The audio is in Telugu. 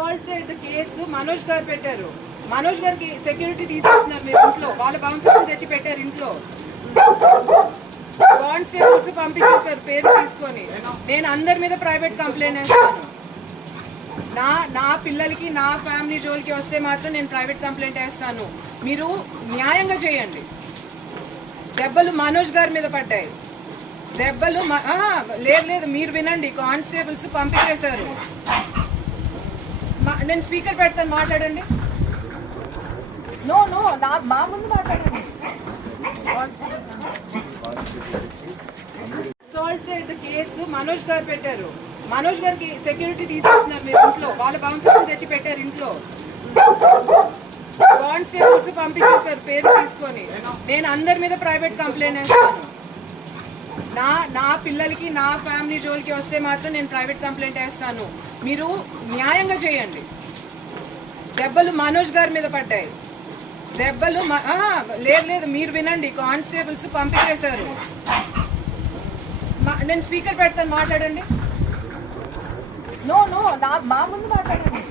అసాల్టెడ్ కేసు మనోజ్ గారు పెట్టారు. మనోజ్ గారికి సెక్యూరిటీ తీసేస్తున్నారు మీరు ఇంట్లో. వాళ్ళ బౌన్సర్స్ తెచ్చి పెట్టారు ఇంట్లో. కానిస్టేబుల్స్ పంపించేశారు పేరు తీసుకొని. నేను అందరి మీద ప్రైవేట్ కంప్లైంట్ వేస్తాను. నా పిల్లలకి నా ఫ్యామిలీ జోలికి వస్తే మాత్రం నేను ప్రైవేట్ కంప్లైంట్ వేస్తాను. మీరు న్యాయంగా చేయండి. దెబ్బలు మనోజ్ గారి మీద పడ్డాయి. దెబ్బలు లేదు మీరు వినండి. కానిస్టేబుల్స్ పంపించేశారు. నేను స్పీకర్ పెడతాను, మాట్లాడండి. నో మా ముందు మాట్లాడండి. అసాల్టెడ్ కేసు మనోజ్ గారు పెట్టారు. మనోజ్ గారికి సెక్యూరిటీ తీసేస్తున్నారు మీరు ఇంట్లో. వాళ్ళ బౌన్సర్స్ తెచ్చి పెట్టారు ఇంట్లో. కానిస్టేబుల్స్ పంపించేశారు పేరు తీసుకొని. నేను అందరి మీద ప్రైవేట్ కంప్లైంట్ వేస్తాను. నా పిల్లలకి నా ఫ్యామిలీ జోలికి వస్తే మాత్రం నేను ప్రైవేట్ కంప్లైంట్ వేస్తాను. మీరు న్యాయంగా చేయండి. దెబ్బలు మనోజ్ గారి మీద పడ్డాయి. దెబ్బలు లేదు మీరు వినండి. కానిస్టేబుల్స్ పంపించేశారు. నేను స్పీకర్ పెడతాను, మాట్లాడండి. నో మా ముందు మాట్లాడండి.